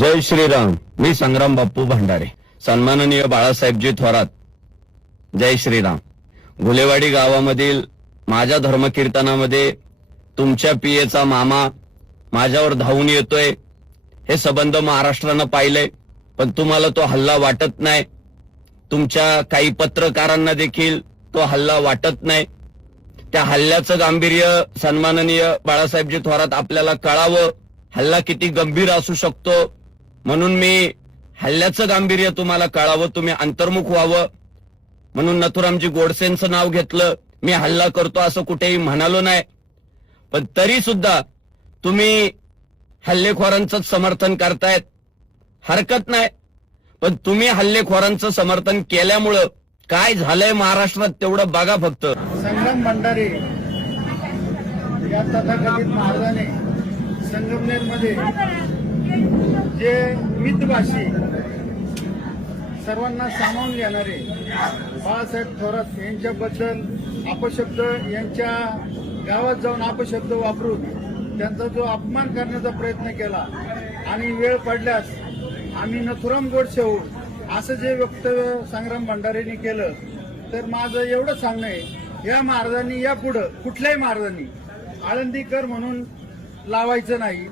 जय श्रीराम. मी संग्राम बाप्पू भंडारे. सन्माननीय बाळासाहेबजी थोरात. जय श्रीराम. घुलेवाडी गावामधील माझ्या धर्मकीर्तनामध्ये तुमच्या पियेचा मामा माझ्यावर धावून येतोय. हे संबंध महाराष्ट्रानं पाहिलंय पण तुम्हाला तो हल्ला वाटत नाही. तुमच्या काही पत्रकारांना देखील तो हल्ला वाटत नाही. त्या हल्ल्याचं गांभीर्य सन्माननीय बाळासाहेबजी थोरात आपल्याला कळावं. हल्ला किती गंभीर असू शकतो म्हणून मी हल्ल्याचं गांभीर्य तुम्हाला कळावं तुम्ही अंतर्मुख व्हावं. म्हणून नथुरामजी गोडसेंचं नाव घेतलं मी हल्ला करतो असं कुठेही म्हणालो नाही. पण तरी सुद्धा तुम्ही हल्लेखोरांचं समर्थन करतायत. हरकत नाही. पण तुम्ही हल्लेखोरांचं समर्थन केल्यामुळं काय झालंय महाराष्ट्रात तेवढं बघा फक्त. संगम भंडारी या तथाकथित महाराजाने संगमनेरमध्ये जे मितभाषी सर्वांना सामावून घेणारे बाळासाहेब थोरात यांच्याबद्दल अपशब्द यांच्या गावात जाऊन अपशब्द वापरून त्यांचा जो अपमान करण्याचा प्रयत्न केला आणि वेळ पडल्यास आम्ही नथुराम गोडसे होऊ असं जे वक्तव्य संग्राम भंडारेंनी केलं तर माझं एवढं सांगणं आहे या महाराजांनी यापुढं कुठल्याही महाराजांनी आळंदीकर म्हणून लावायचं नाही.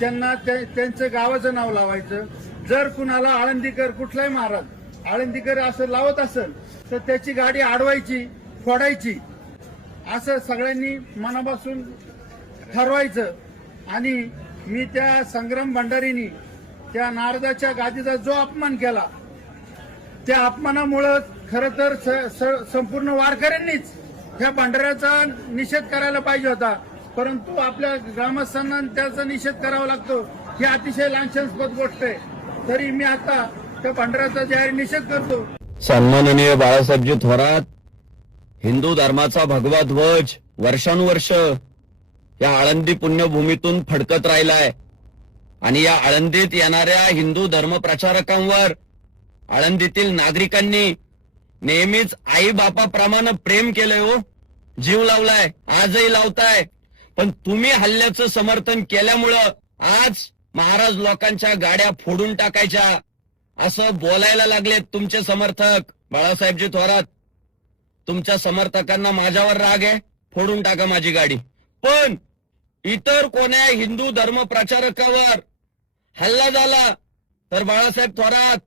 त्यांना त्या- त्यांचं गावाचं नाव लावायचं. जर कुणाला आळंदीकर कुठलाही महाराज आळंदीकर असं लावत असेल तर त्याची गाडी अडवायची फोडायची. असं सगळ्यांनी मनापासून ठरवायचं. आणि मी त्या संग्राम भंडारीनी त्या नारदाच्या गादीचा जो अपमान केला त्या अपमानामुळं खरं तर स- स- संपूर्ण वारकऱ्यांनीच ह्या भंडाऱ्याचा निषेध करायला पाहिजे होता. परंतु आपल्या ग्रामस्थांना त्याचा निषेध करावा लागतो. ही अतिशय लांछनस्पद गोष्ट आहे. तरी मी आता त्या पांढऱ्याचा जाहीर निषेध करतो. सन्माननीय बाळासाहेबजी थोरात हिंदू धर्माचा भगवा ध्वज वर्षानुवर्ष या आळंदी पुण्यभूमीतून फडकत राहिलाय. आणि या आळंदीत येणाऱ्या हिंदू धर्म प्रचारकांवर आळंदीतील नागरिकांनी नेहमीच आई बापाप्रमाणे प्रेम केलंय हो. जीव लावलाय आजही लावताय. पण तुम्ही हल्ल्याचं समर्थन केल्यामुळं आज महाराज लोकांच्या गाड्या फोडून टाकायच्या. असं बोलायला लागलेत तुमचे समर्थक. बाळासाहेबजी थोरात तुमच्या समर्थकांना माझ्यावर राग आहे. फोडून टाका माझी गाडी. पण इतर कोण्या हिंदू धर्म प्रचारकावर हल्ला झाला तर बाळासाहेब थोरात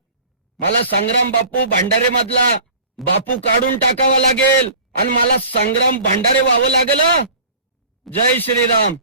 मला संग्राम बापू भांडारे मधला बापू काढून टाकावा लागेल. आणि मला संग्राम भांडारे व्हावं लागेल जय श्रीराम.